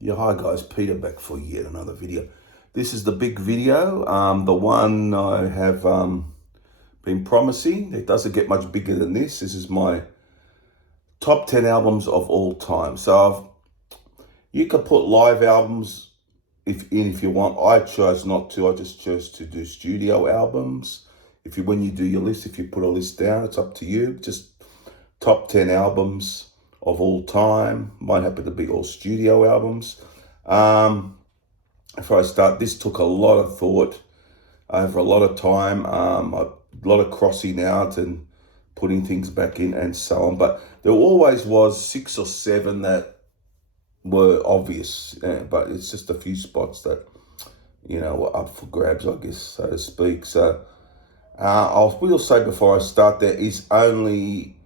Yeah, hi guys, Peter back for yet another video. This is the big video, the one I have been promising. It doesn't get much bigger than this. This is my top 10 albums of all time. You could put live albums if you want. I chose not to. I just chose to do studio albums. When you do your list, if you put a list down, it's up to you. Just top 10 albums of all time. Might happen to be all studio albums. Before I start, this took a lot of thought over a lot of time, a lot of crossing out and putting things back in and so on. But there always was 6 or 7 that were obvious, but it's just a few spots that, were up for grabs, I guess, so to speak. I will say before I start, there is only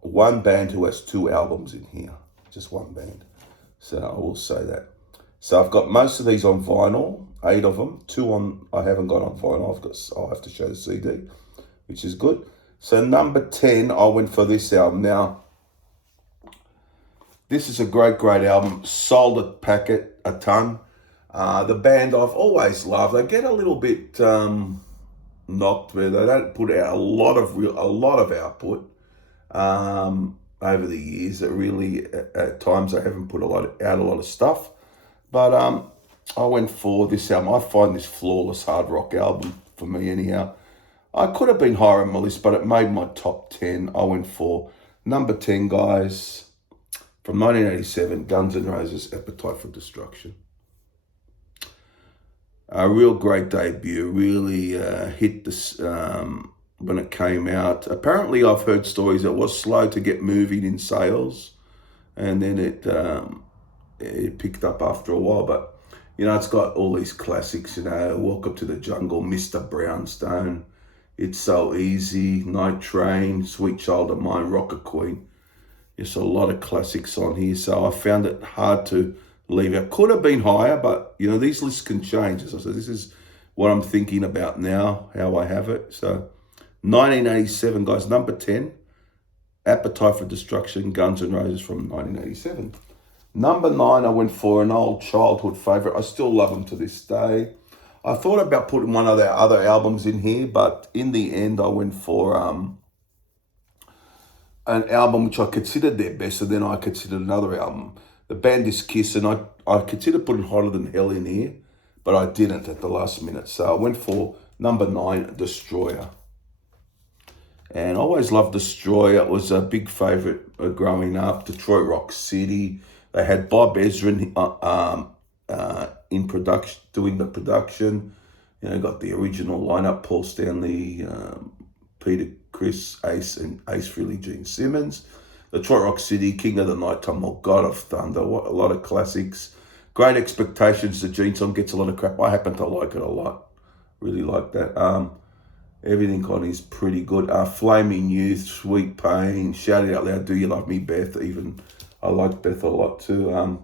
one band who has 2 albums in here, just one band. So I will say that. So I've got most of these on vinyl, 8 of them. 2 I haven't got on vinyl. I'll have to show the CD, which is good. So number 10, I went for this album. Now, this is a great album. Sold a ton. The band I've always loved. They get a little bit knocked where they don't put out a lot of output over the years. That really, at times, they haven't put out a lot of stuff. But I went for this album. I find this flawless hard rock album for me anyhow. I could have been higher on my list, but it made my top 10. I went for number 10, guys, from 1987, Guns N' Roses, Appetite for Destruction. A real great debut, really hit this when it came out. Apparently, I've heard stories that it was slow to get moving in sales, and then it picked up after a while. But it's got all these classics. Welcome to the Jungle, Mr. Brownstone, It's So Easy, Night Train, Sweet Child of Mine, Rocker Queen. There's a lot of classics on here, so I found it hard to leave out. Could have been higher, but these lists can change. As I said, this is what I'm thinking about now, how I have it. So 1987, guys, number 10, Appetite for Destruction, Guns N' Roses from 1987. Number 9, I went for an old childhood favourite. I still love them to this day. I thought about putting one of their other albums in here, but in the end, I went for an album which I considered their best, and then I considered another album. The band is Kiss, and I considered putting Hotter Than Hell in here, but I didn't at the last minute. So I went for number 9, Destroyer. And I always loved Destroyer. It was a big favourite growing up. Detroit Rock City. They had Bob Ezrin in production, doing the production. Got the original lineup: Paul Stanley, Peter, Chris, Ace Frehley, Gene Simmons. Detroit Rock City, King of the Nighttime, or God of Thunder. What a lot of classics. Great Expectations. The Gene song gets a lot of crap. I happen to like it a lot. Really like that. Everything on is pretty good. Flaming Youth, Sweet Pain, Shout It Out Loud, Do You Love Me, Beth. Even I like Beth a lot too.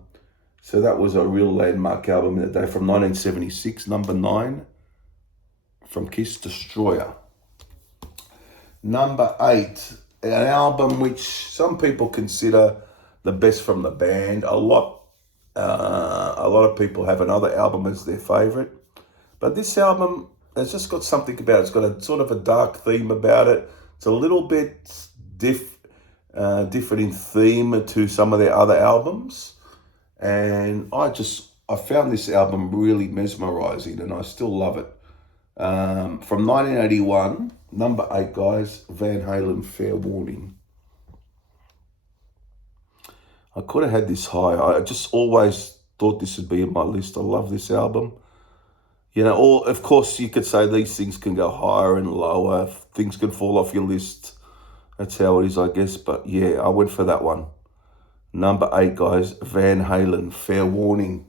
So that was a real landmark album in the day from 1976, number 9, from Kiss, Destroyer. Number 8, an album which some people consider the best from the band. A lot of people have another album as their favourite, but this album has just got something about it. It's got a sort of a dark theme about it. It's a little bit different in theme to some of their other albums, and I found this album really mesmerising, and I still love it. From 1981, number 8, guys, Van Halen, Fair Warning. I could have had this higher. I just always thought this would be in my list. I love this album. Or of course you could say these things can go higher and lower. Things can fall off your list. That's how it is, I guess. But yeah, I went for that one. Number 8, guys, Van Halen, Fair Warning.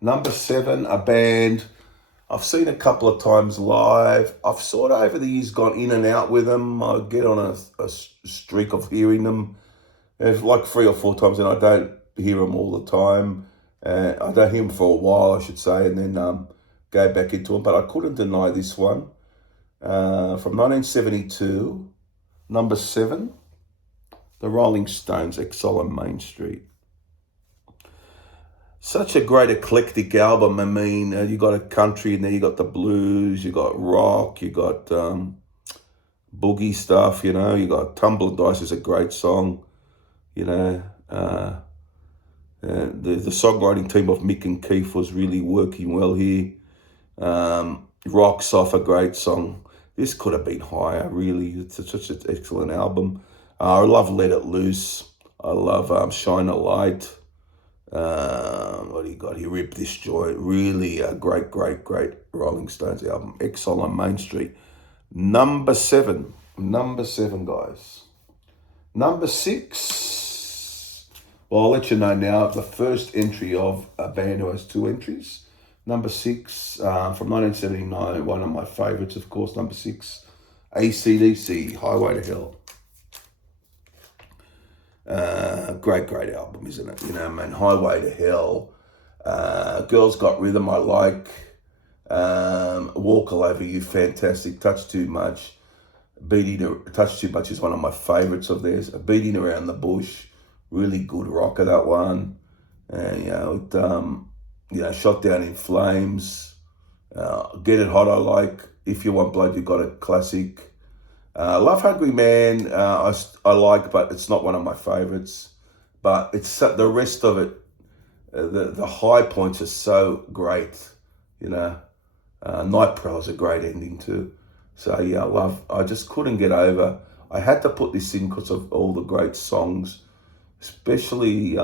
Number 7, a band I've seen a couple of times live. I've sort of over the years gone in and out with them. I get on a streak of hearing them. It's like 3 or 4 times, and I don't hear them all the time. I don't hear them for a while, I should say, and then go back into them. But I couldn't deny this one. From 1972, number 7, the Rolling Stones, Exile on Main Street. Such a great eclectic album. I mean, you got a country in there, you got the blues, you got rock, you got boogie stuff, you got Tumble and Dice is a great song, you know. The songwriting team of Mick and Keith was really working well here. Rock's Off, a great song. This could have been higher, really. It's such an excellent album. I love Let It Loose. I love Shine a Light. What do you got here? Rip This Joint. Really a great Rolling Stones album. Exile on Main Street. Number seven, guys. Number six. Well, I'll let you know now. The first entry of a band who has two entries. Number six, from 1979, one of my favourites, of course. Number six, AC/DC, Highway to Hell. Great album, isn't it? Man, Highway to Hell. Girls Got Rhythm, I like. Walk All Over You, fantastic. Touch Too Much. Touch Too Much is one of my favourites of theirs. Beating Around the Bush, really good rocker, that one. And, Shot Down in Flames. Get It Hot, I like. If You Want Blood, You Got It, classic. Love Hungry Man, I like, but it's not one of my favourites. But it's the rest of it, the high points are so great, Night Prowl's a great ending too. So yeah, I just couldn't get over. I had to put this in because of all the great songs, especially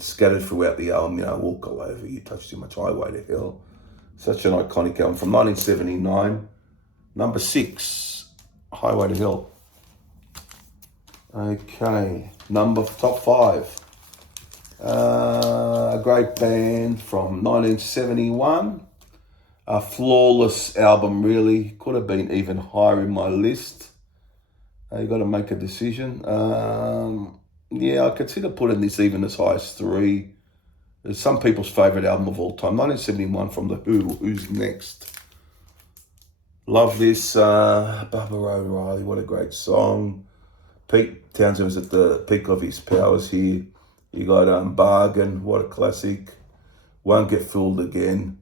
scattered throughout the album. Walk All Over You, Touch Too Much, Highway to Hell. Such an iconic album from 1979. Number six, Highway to Hell. Okay, top five. A great band from 1971. A flawless album, really. Could have been even higher in my list. You got to make a decision. I consider putting this even as high as 3. It's some people's favourite album of all time. 1971 from The Who. Who's Next? Love this. Bubba O'Reilly, what a great song. Pete Townsend was at the peak of his powers here. You got Bargain, what a classic. Won't Get Fooled Again.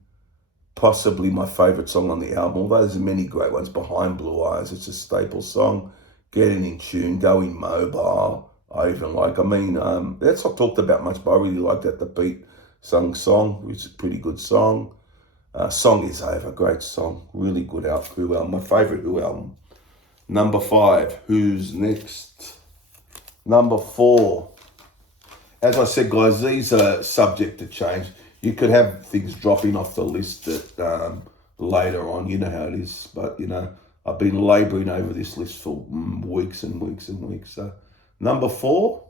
Possibly my favourite song on the album. Although there's many great ones. Behind Blue Eyes, it's a staple song. Getting in Tune, Going Mobile, I even like. That's not talked about much, but I really like that, the Pete sung song, which is a pretty good song. Song Is Over, great song. Really good Who album. My favourite Who album. Number 5, Who's Next? Number 4. As I said, guys, these are subject to change. You could have things dropping off the list that later on, you know how it is. But, I've been labouring over this list for weeks and weeks and weeks. So, number 4,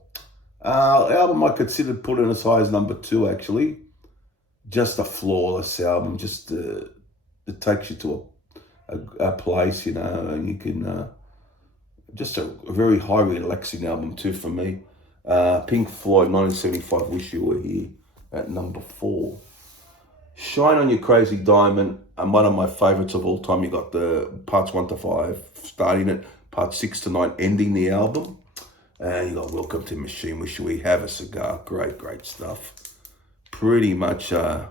album I considered putting as high as number 2, actually. Just a flawless album. Just it takes you to a place, and you can... just a very high relaxing album too for me. Pink Floyd, 1975, Wish You Were Here, at number 4. Shine On You Crazy Diamond, and one of my favourites of all time. You got the parts 1 to 5 starting it, parts 6 to 9 ending the album. And you got Welcome to Machine, Wish We Have a Cigar. Great stuff. Pretty much a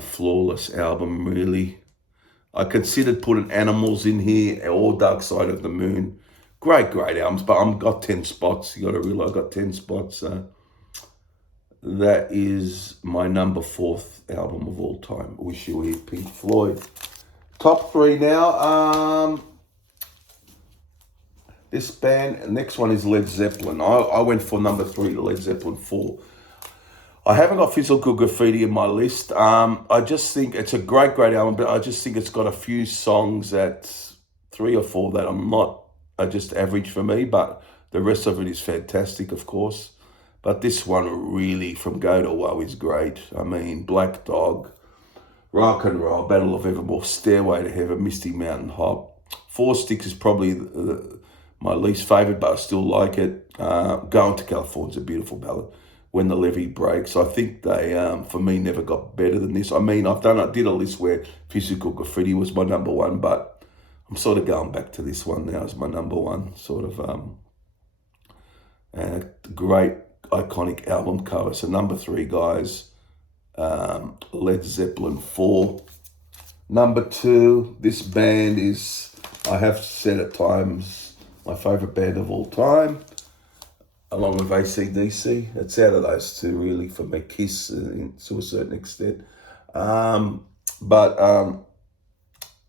flawless album, really. I considered putting Animals in here, or Dark Side of the Moon. Great albums, but I've got 10 spots. You got to realize I've got 10 spots. That is my number 4th album of all time. Wish You Were Here, Pink Floyd. Top 3 now. This band, next one is Led Zeppelin. I went for number 3 to Led Zeppelin 4. I haven't got Physical Graffiti in my list. I just think it's a great album, but I just think it's got a few songs that 3 or 4 that are just average for me, but the rest of it is fantastic, of course. But this one really, from Go to Woe, is great. Black Dog, Rock and Roll, Battle of Evermore, Stairway to Heaven, Misty Mountain Hop. 4 Sticks is probably my least favourite, but I still like it. Going to California is a beautiful ballad. When the Levee Breaks, I think they, for me, never got better than this. I did a list where Physical Graffiti was my number 1, but I'm sort of going back to this one now as my number 1. Sort of great iconic album cover. So number 3, guys, Led Zeppelin 4. Number 2, this band is, I have said at times, my favourite band of all time, along with AC/DC. It's out of those two, really, for me. Kiss, to a certain extent. But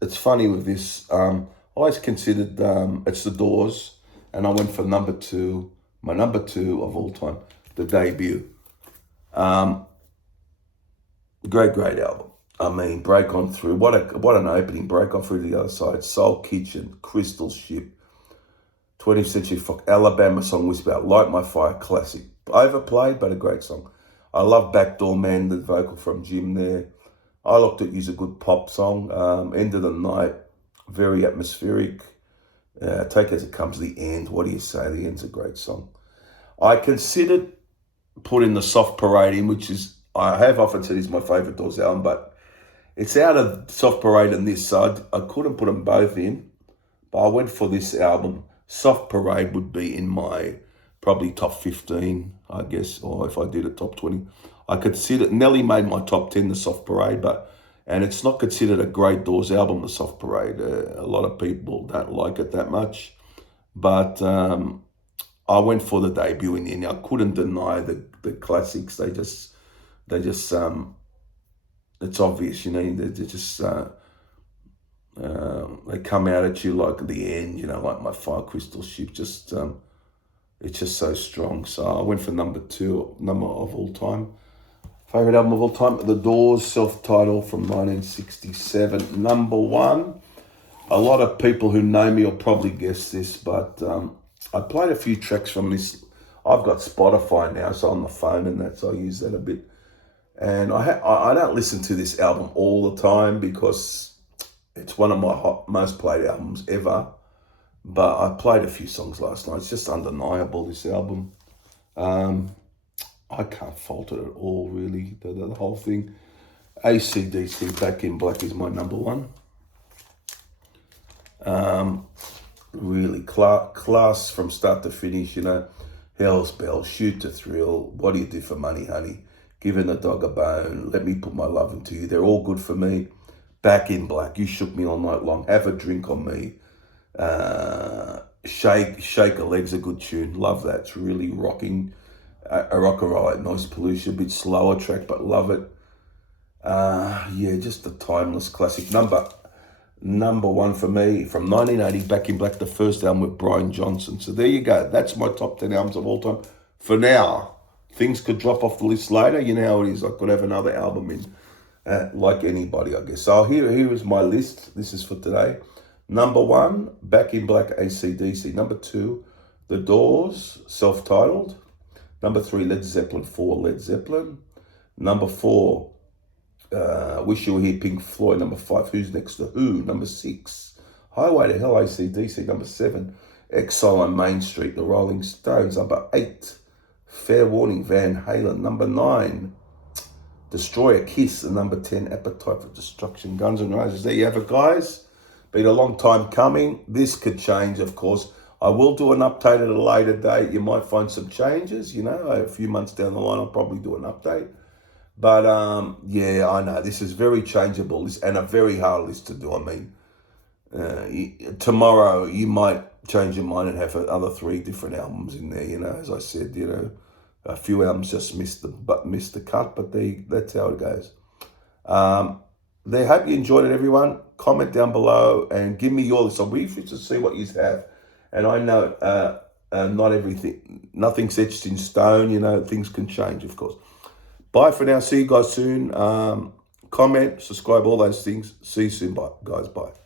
it's funny with this. I always considered it's the Doors, and I went for number 2, my number 2 of all time, the debut. Great album. I mean, Break On Through. What an opening. Break On Through to the Other Side. Soul Kitchen, Crystal Ship, 20th Century Fox, Alabama Song Whisper, Light My Fire, classic. Overplayed, but a great song. I love Backdoor Man, the vocal from Jim there. I looked at use a good pop song. End of the Night, very atmospheric. Take As It Comes, The End. What do you say? The End's a great song. I considered putting the Soft Parade in, which is, I have often said is my favourite Doors album, but it's out of Soft Parade and this, so I couldn't put them both in. But I went for this album. Soft Parade would be in my probably top 15, I guess, or if I did a top 20. I consider, Nelly made my top 10, the Soft Parade, and it's not considered a great Doors album, the Soft Parade. A lot of people don't like it that much. But I went for the debut in the end. I couldn't deny the classics. They just it's obvious, you know, they just, they come out at you like at the end, you know, like My Fire, Crystal Ship, just, it's just so strong. So I went for number 2, number of all time. Favourite album of all time, The Doors, self-titled from 1967. Number 1, a lot of people who know me will probably guess this, but I played a few tracks from this. I've got Spotify now, so on the phone and that, so I use that a bit. And I don't listen to this album all the time because it's one of my most played albums ever. But I played a few songs last night. It's just undeniable, this album. I can't fault it at all, really, the whole thing. AC/DC, Back in Black is my number 1. Really class from start to finish, you know. Hell's Bell, Shoot to Thrill, What Do You Do for Money, Honey, Giving the Dog a Bone, Let Me Put My Love Into You. They're all good for me. Back in Black, You Shook Me All Night Long, Have a Drink on Me. Shake a Leg's a good tune. Love that. It's really rocking. A Rock a Riot, Noise Pollution, a bit slower track, but love it. Yeah, just a timeless classic. Number 1 for me, from 1980, Back in Black, the first album with Brian Johnson. So there you go. That's my top 10 albums of all time. For now, things could drop off the list later. You know how it is. I could have another album in, like anybody, I guess. So here is my list. This is for today. Number 1, Back in Black, AC/DC. Number 2, The Doors, self-titled. Number 3, Led Zeppelin 4, Led Zeppelin. Number 4, Wish You Were Here, Pink Floyd. Number 5, Who's Next to Who. Number 6, Highway to Hell, AC/DC. Number 7, Exile on Main Street, The Rolling Stones. Number 8, Fair Warning, Van Halen. Number 9, Destroyer, Kiss. And number 10, Appetite for Destruction, Guns N' Roses. There you have it, guys. Been a long time coming. This could change, of course. I will do an update at a later date. You might find some changes, you know. A few months down the line, I'll probably do an update. But, yeah, I know. This is very changeable and a very hard list to do. I mean, tomorrow you might change your mind and have other 3 different albums in there, you know. As I said, you know, a few albums just missed the cut, but that's how it goes. There, hope you enjoyed it, everyone. Comment down below and give me your list. I'm really interested to see what you have. And I know not everything, nothing's etched in stone, you know, things can change, of course. Bye for now. See you guys soon. Comment, subscribe, all those things. See you soon. Bye, guys. Bye.